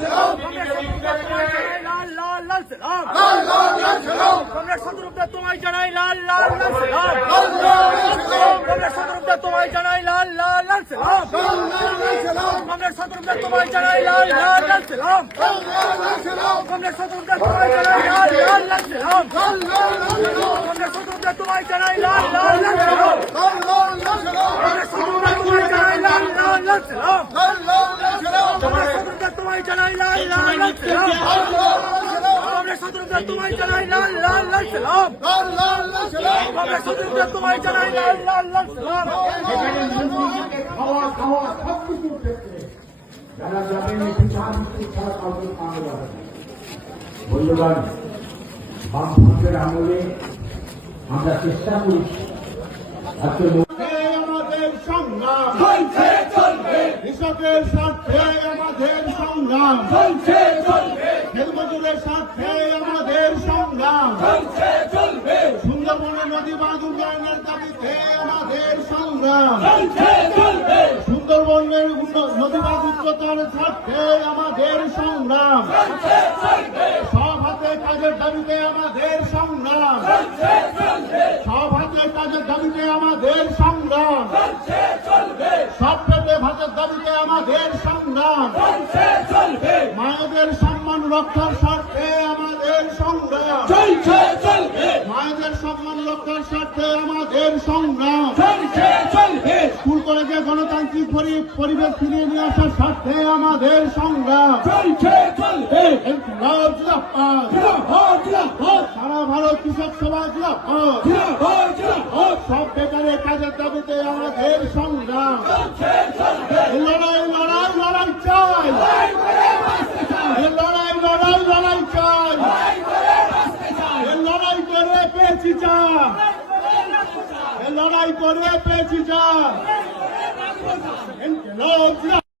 Comrade সদরুপে তোমায় জানাই লাল লাল লাল সালাম কমরেড সদরুপে তোমায় জানাই লাল লাল লাল সালাম কমরেড সদরুপে তোমায় জানাই লাল লাল লাল সালাম কমরেড সদরুপে তোমায় জানাই লাল লাল লাল সালাম কমরেড সদরুপে তোমায় জানাই লাল লাল লাল সালাম কমরেড সদরুপে তোমায় জানাই লাল লাল লাল সালাম তোমায় জানাই লাল লাল লাল সালাম কমরেড সদরুপে তোমায় জানাই লাল লাল লাল সালাম কমরেড সদরুপে তোমায় জানাই লাল লাল লাল সালাম খাওয়া খাওয়া সব যারা যাবেন একটু কাউকে পাওয়া যাবে না। আমলে আমরা চেষ্টা করেছি আজকে আমাদের সংগ্রাম কৃষকের স্বার্থে আমাদের সংগ্রাম। চলছে চলবে। খেলমজুরের স্বার্থে আমাদের সংগ্রাম। চলছে চলবে। সুন্দরবনের নদী বাঁধ উন্নয়নের দাবিতে আমাদের সংগ্রাম। চলছে চলবে। সুন্দরবনের নদী বাঁধ উচ্চতার স্বার্থে আমাদের সংগ্রাম। চলছে চলবে। সব হাতে কাজের দাবিতে আমাদের সংগ্রাম। চলছে চলবে। সব হাতে কাজের দাবিতে আমাদের সংগ্রাম। চলছে চলবে। সব আমাদের সংগ্রাম মায়েদের সম্মান রক্ষার স্বার্থে আমাদের সংগ্রাম মায়েদের সম্মান রক্ষার স্বার্থে আমাদের সংগ্রাম স্কুল কলেজে গণতান্ত্রিক পরি- পরিবেশ ফিরিয়ে নিয়ে আসার স্বার্থে আমাদের সংগ্রাম সারা ভারত কৃষক সভা জিন্দাবাদ। জিন্দাবাদ জিন্দাবাদ সব বেকারের কাজের দাবিতে আমাদের সংগ্রাম চলছে চলবে এই লড়াই লড়াই লড়াই চাই লড়াই করে বাঁচতে চাই এই লড়াই লড়াই লড়াই চাই লড়াই করে বাঁচতে চাই এই লড়াই করে পেয়েছি এই লড়াই করে পেয়েছি জিন্দাবাদ।